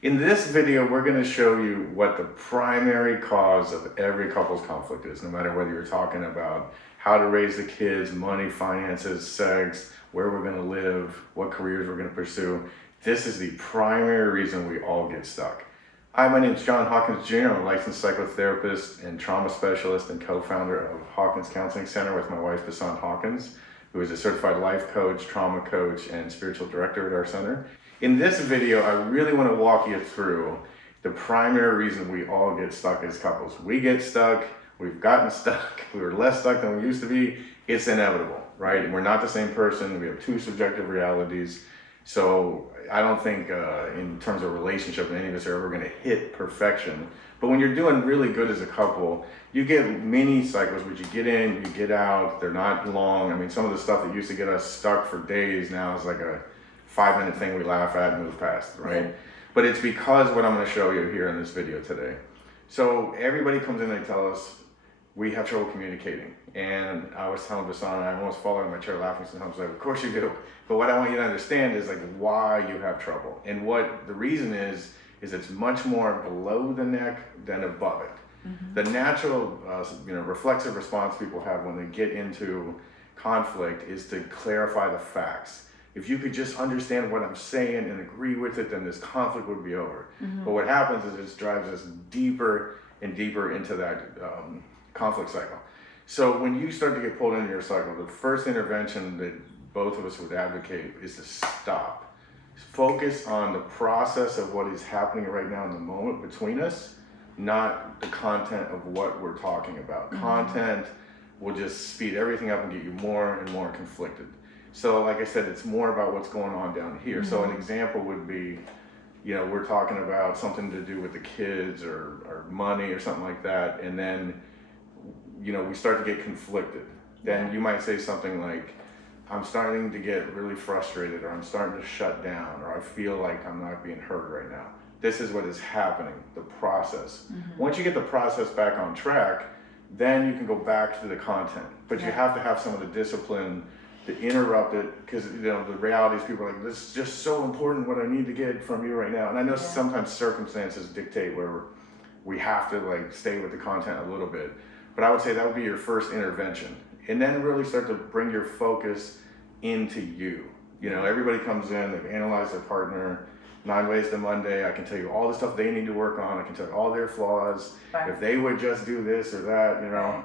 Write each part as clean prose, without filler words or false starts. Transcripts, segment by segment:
In this video, we're going to show you what the primary cause of every couple's conflict is, no matter whether you're talking about how to raise the kids, money, finances, sex, where we're going to live, what careers we're going to pursue. This is the primary reason we all get stuck. Hi, my name is John Hawkins Jr. I'm a licensed psychotherapist and trauma specialist and co-founder of Hawkins Counseling Center with my wife, Hawkins, who is a certified life coach, trauma coach, and spiritual director at our center. In this video, I really want to walk you through the primary reason we all get stuck as couples. We get stuck, we've gotten stuck, we were less stuck than we used to be. It's inevitable, right? And we're not the same person. We have two subjective realities. So I don't think in terms of relationship, any of us are ever going to hit perfection. But when you're doing really good as a couple, you get mini cycles, which you get in, you get out. They're not long. I mean, some of the stuff that used to get us stuck for days now is like a 5-minute thing we laugh at and move past, right? But it's because what I'm going to show you here in this video today. So everybody comes in and they tell us we have trouble communicating. And I was telling Basan, I almost fall out of my chair laughing sometimes, like, of course you do. But what I want you to understand is like why you have trouble. And what the reason is it's much more below the neck than above it. Mm-hmm. The natural, reflexive response people have when they get into conflict is to clarify the facts. If you could just understand what I'm saying and agree with it, then this conflict would be over. Mm-hmm. But what happens is it just drives us deeper and deeper into that conflict cycle. So when you start to get pulled into your cycle, the first intervention that both of us would advocate is to stop. Focus on the process of what is happening right now in the moment between us, not the content of what we're talking about. Mm-hmm. Content will just speed everything up and get you more and more conflicted. So like I said, it's more about what's going on down here. Mm-hmm. So an example would be, we're talking about something to do with the kids or money or something like that. And then, we start to get conflicted. Then you might say something like, I'm starting to get really frustrated, or I'm starting to shut down, or I feel like I'm not being heard right now. This is what is happening, the process. Mm-hmm. Once you get the process back on track, then you can go back to the content. But you have to have some of the discipline to interrupt it, because the reality is people are like, this is just so important what I need to get from you right now. And I know sometimes circumstances dictate where we have to stay with the content a little bit. But I would say that would be your first intervention. And then really start to bring your focus into you. Everybody comes in, they've analyzed their partner, 9 ways to Monday. I can tell you all the stuff they need to work on. I can tell you all their flaws. Right. If they would just do this or that, Right.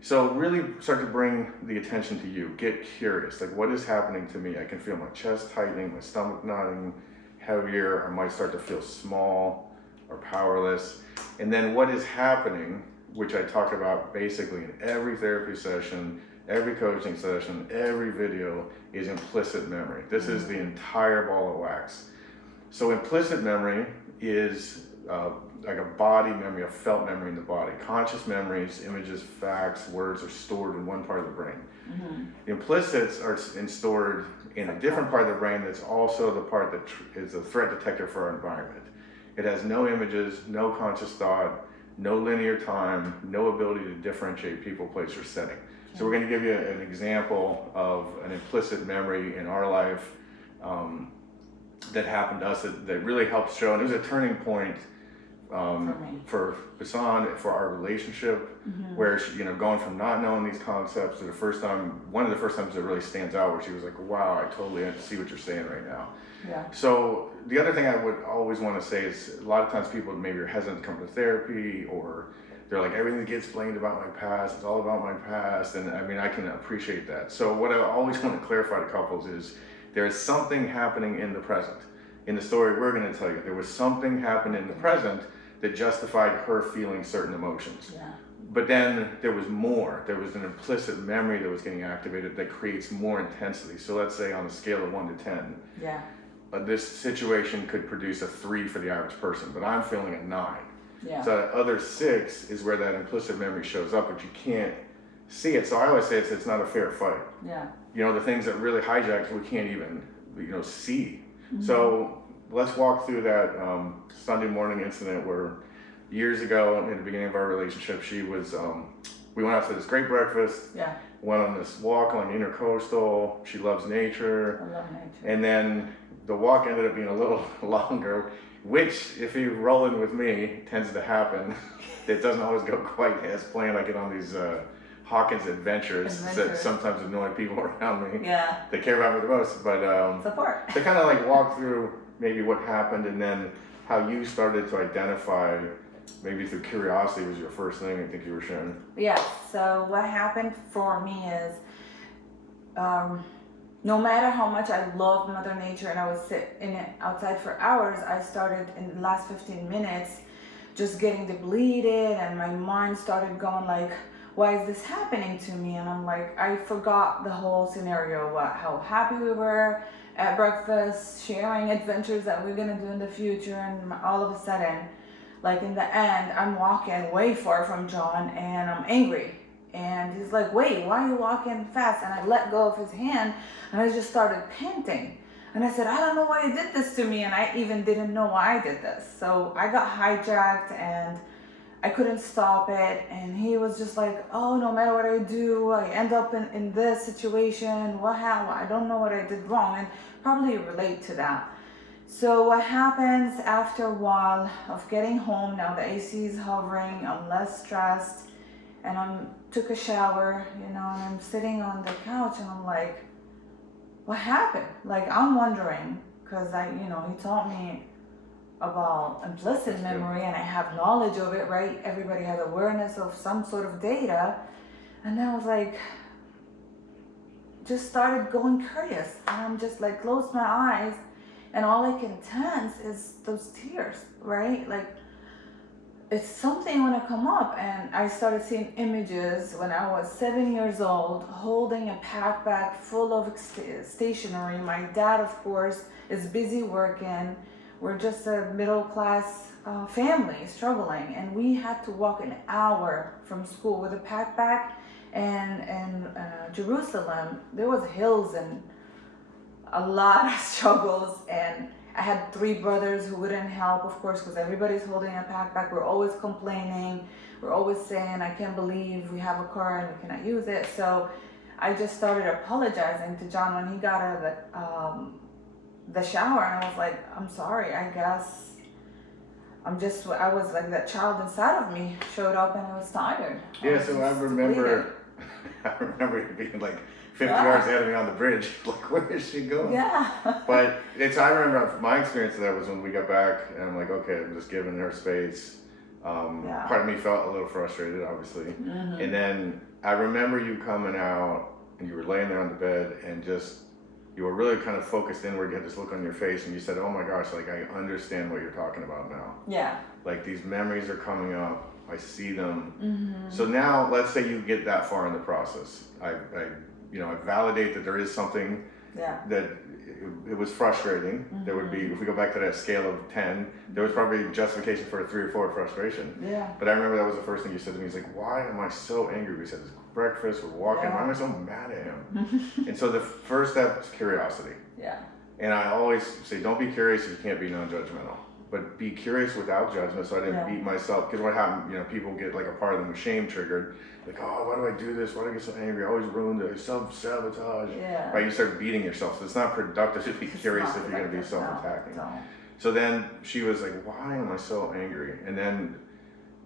So really start to bring the attention to you. Get curious, what is happening to me? I can feel my chest tightening, my stomach nodding heavier. I might start to feel small or powerless. And then what is happening, which I talk about basically in every therapy session, every coaching session, every video, is implicit memory. This is the entire ball of wax. So implicit memory is like a body memory, a felt memory in the body. Conscious memories, images, facts, words are stored in one part of the brain. Mm-hmm. The implicits are stored in a different part of the brain that's also the part that is a threat detector for our environment. It has no images, no conscious thought, no linear time, no ability to differentiate people, place, or setting. Okay. So we're going to give you an example of an implicit memory in our life that happened to us that really helped show, and it was a turning point for Basan, for our relationship, mm-hmm. where she, going from not knowing these concepts to one of the first times that really stands out, where she was like, wow, I totally see what you're saying right now. Yeah. So the other thing I would always want to say is, a lot of times people maybe are hesitant to come to therapy, or they're like, everything gets blamed about my past, it's all about my past, and I mean, I can appreciate that. So what I always want to clarify to couples is, there is something happening in the present. In the story we're going to tell you, there was something happening in the present that justified her feeling certain emotions. Yeah. But then there was more. There was an implicit memory that was getting activated that creates more intensity. So let's say on a scale of 1 to 10, this situation could produce a 3 for the average person, but I'm feeling a 9. Yeah. So that other 6 is where that implicit memory shows up, but you can't see it. So I always say it's not a fair fight. Yeah. The things that really hijack, we can't even, see. Mm-hmm. So let's walk through that Sunday morning incident where years ago, in the beginning of our relationship, she was, we went out for this great breakfast. Yeah. Went on this walk on Intercoastal. She loves nature. I love nature. And then the walk ended up being a little longer. which, if you're rolling with me, tends to happen. It doesn't always go quite as planned. I get on these Hawkins adventures that sometimes annoy people around me. Yeah. They care about me the most, but Support. to kind of like walk through maybe what happened and then how you started to identify, maybe through curiosity was your first thing I think you were sharing. Yeah. So what happened for me is, no matter how much I loved Mother Nature and I would sit in it outside for hours, I started in the last 15 minutes just getting depleted, and my mind started going like, why is this happening to me? And I'm like, I forgot the whole scenario, how happy we were at breakfast, sharing adventures that we're gonna do in the future, and all of a sudden, like in the end, I'm walking way far from John and I'm angry. And he's like, wait, why are you walking fast? And I let go of his hand and I just started panting. And I said, I don't know why you did this to me. And I even didn't know why I did this. So I got hijacked and I couldn't stop it. And he was just like, oh, no matter what I do, I end up in this situation. What happened? I don't know what I did wrong. And probably relate to that. So what happens after a while of getting home, now the AC is hovering, I'm less stressed, and I took a shower, and I'm sitting on the couch and I'm like, what happened? Like, I'm wondering, because he taught me about implicit memory and I have knowledge of it, right? Everybody has awareness of some sort of data. And then I was like, just started going curious. And I'm just like, closed my eyes and all I can tense is those tears, right? Like, it's something when I come up, and I started seeing images when I was 7 years old, holding a backpack full of stationery. My dad, of course, is busy working. We're just a middle-class family struggling, and we had to walk an hour from school with a backpack. And in Jerusalem, there was hills and a lot of struggles, and I had 3 brothers who wouldn't help, of course, because everybody's holding a backpack. We're always complaining. We're always saying, I can't believe we have a car and we cannot use it. So I just started apologizing to John when he got out of the shower, and I was like, I'm sorry, I guess I was like, that child inside of me showed up and I was tired. Yeah, so I remember you being like 50 yards ahead of me on the bridge, like, where is she going? Yeah. But I remember my experience of that was when we got back, and I'm like, okay, I'm just giving her space. Part of me felt a little frustrated, obviously. Mm-hmm. And then I remember you coming out, and you were laying there on the bed, and you were really kind of focused inward. You had this look on your face, and you said, oh my gosh, like, I understand what you're talking about now. Yeah. Like, these memories are coming up. I see them. Mm-hmm. So now, let's say you get that far in the process. I validate that there is something that it was frustrating. Mm-hmm. There would be, if we go back to that scale of 10, there was probably justification for a 3 or 4 frustration. Yeah. But I remember that was the first thing you said to me. He's like, why am I so angry? We said, it's breakfast, we're walking, why am I so mad at him? And so the first step is curiosity. Yeah. And I always say, don't be curious if you can't be non-judgmental. But be curious without judgment, so I didn't beat myself. Because what happened, people get like a part of them with shame triggered. Like, oh, why do I do this? Why do I get so angry? I always ruined it. Self-sabotage. Yeah. Right? You start beating yourself. So it's not productive to be curious if you're going to be self-attacking. No. So then she was like, why am I so angry? And then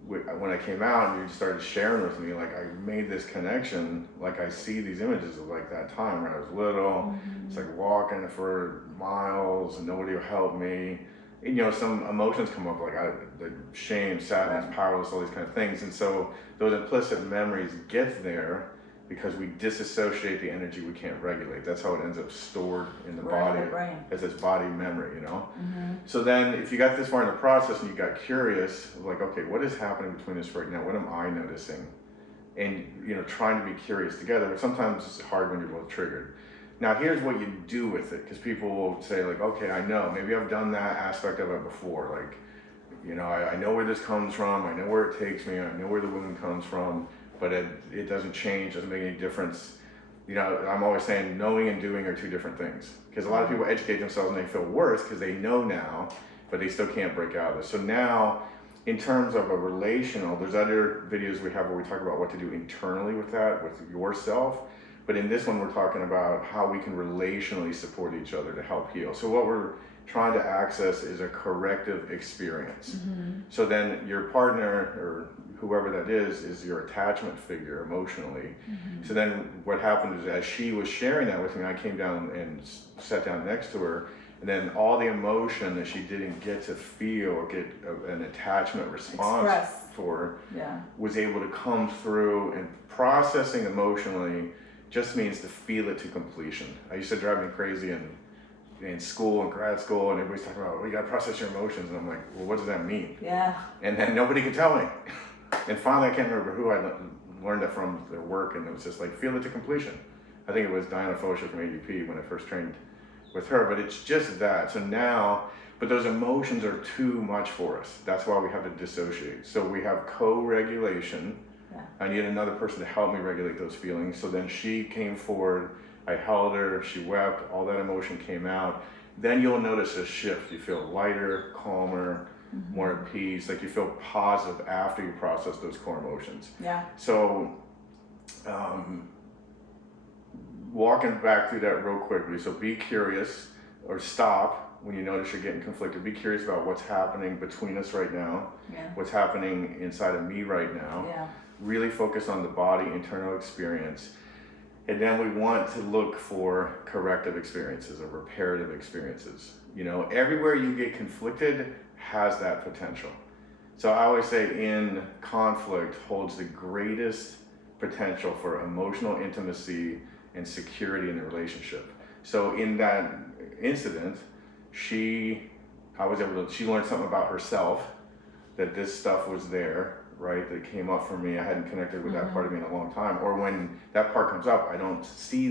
when I came out and you started sharing with me, like, I made this connection. Like, I see these images of like that time when I was little. Mm-hmm. It's like walking for miles and nobody will help me. Some emotions come up, like shame, sadness, powerless, all these kind of things. And so those implicit memories get there because we disassociate the energy we can't regulate. That's how it ends up stored in the body as this body memory, Mm-hmm. So then if you got this far in the process and you got curious, like, okay, what is happening between us right now? What am I noticing? And, trying to be curious together. But sometimes it's hard when you're both triggered. Now, here's what you do with it, because people will say, like, okay, I know, maybe I've done that aspect of it before. Like, I know where this comes from, I know where it takes me, I know where the wound comes from, but it doesn't change, doesn't make any difference. I'm always saying knowing and doing are 2 different things, because a lot of people educate themselves and they feel worse because they know now, but they still can't break out of this. So now, in terms of a relational, there's other videos we have where we talk about what to do internally with that, with yourself. But in this one, we're talking about how we can relationally support each other to help heal. So what we're trying to access is a corrective experience. So then your partner, or whoever that is your attachment figure emotionally. So then what happened is, as she was sharing that with me, I came down and sat down next to her, and then all the emotion that she didn't get to feel or get an attachment response for was able to come through. And processing emotionally just means to feel it to completion. I used to drive me crazy in school and grad school, and everybody's talking about, well, you gotta process your emotions, and I'm like, well, what does that mean? And then nobody could tell me. And finally, I can't remember who I learned that from, their work, and it was just like, feel it to completion. I think it was Diana Fosha from ADP when I first trained with her, but it's just that. So now, but those emotions are too much for us. That's why we have to dissociate. So we have co-regulation. I need another person to help me regulate those feelings. So then she came forward, I held her, she wept, all that emotion came out. Then you'll notice a shift. You feel lighter, calmer, more at peace, like you feel positive after you process those core emotions. So walking back through that real quickly. So be curious, or stop when you notice you're getting conflicted. Be curious about what's happening between us right now, what's happening inside of me right now. Really focus on the body, internal experience. And then we want to look for corrective experiences or reparative experiences. You know, everywhere you get conflicted has that potential. So I always say, in conflict holds the greatest potential for emotional intimacy and security in the relationship. So in that incident, she learned something about herself, that this stuff was there, right? That came up for me. I hadn't connected with that part of me in a long time. Or when that part comes up, I don't see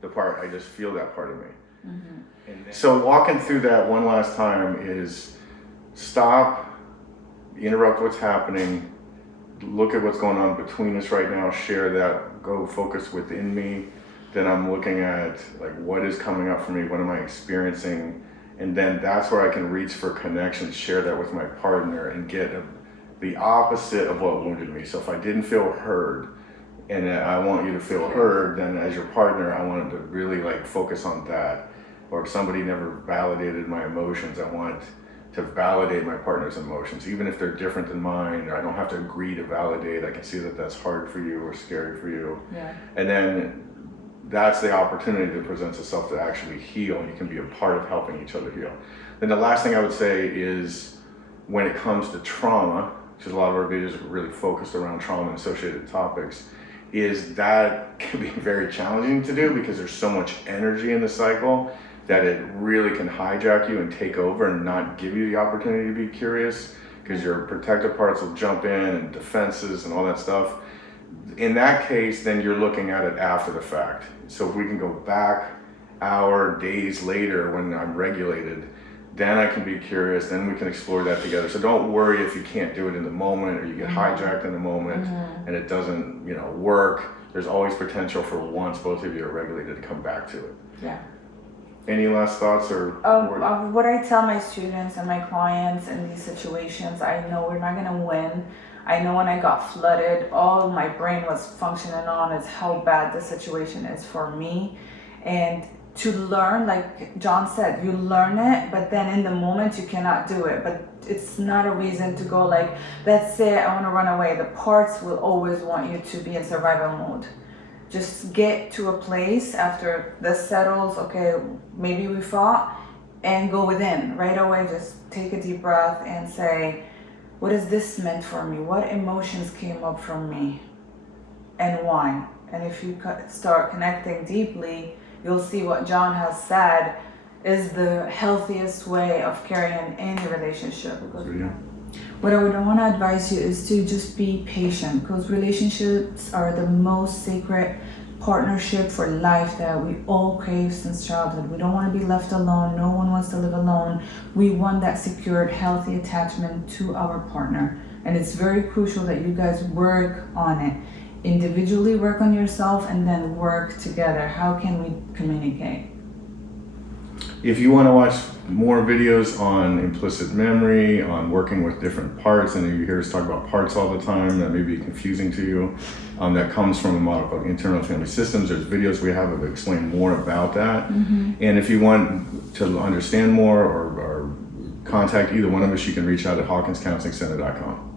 the part, I just feel that part of me. And then, so walking through that one last time is stop, interrupt what's happening, look at what's going on between us right now, share that, go focus within me. Then I'm looking at, like, what is coming up for me, what am I experiencing? And then that's where I can reach for connection, share that with my partner, and get the opposite of what wounded me. So if I didn't feel heard, and I want you to feel heard, then as your partner, I wanted to really like focus on that. Or if somebody never validated my emotions, I want to validate my partner's emotions, even if they're different than mine. Or I don't have to agree to validate. I can see that that's hard for you or scary for you. And then that's the opportunity that presents itself to actually heal, and you can be a part of helping each other heal. Then the last thing I would say is, when it comes to trauma, because a lot of our videos are really focused around trauma and associated topics, is that can be very challenging to do because there's so much energy in the cycle that it really can hijack you and take over and not give you the opportunity to be curious, because your protective parts will jump in, and defenses and all that stuff. In that case, then you're looking at it after the fact. So if we can go back hour, days later when I'm regulated, then I can be curious, then we can explore that together. So don't worry if you can't do it in the moment, or you get hijacked in the moment and it doesn't, work. There's always potential for, once both of you are regulated, to come back to it. Any last thoughts or what I tell my students and my clients in these situations, I know we're not gonna win. I know when I got flooded, all my brain was functioning on is how bad the situation is for me. And to learn, like John said, you learn it, but then in the moment you cannot do it. But it's not a reason to go like, let's say I want to run away. The parts will always want you to be in survival mode. Just get to a place after this settles, okay, maybe we fought, and go within right away. Just take a deep breath and say, what is this meant for me? What emotions came up from me and why? And if you start connecting deeply, you'll see what John has said is the healthiest way of carrying any relationship. What I would want to advise you is to just be patient, because relationships are the most sacred partnership for life that we all crave since childhood. We don't want to be left alone. No one wants to live alone. We want that secured, healthy attachment to our partner. And it's very crucial that you guys work on it. Individually work on yourself, and then work together. How can we communicate? If you want to watch more videos on implicit memory, on working with different parts, and you hear us talk about parts all the time, that may be confusing to you, that comes from a model called internal family systems. There's videos we have that explain more about that. And if you want to understand more or contact either one of us, you can reach out at hawkinscounselingcenter.com.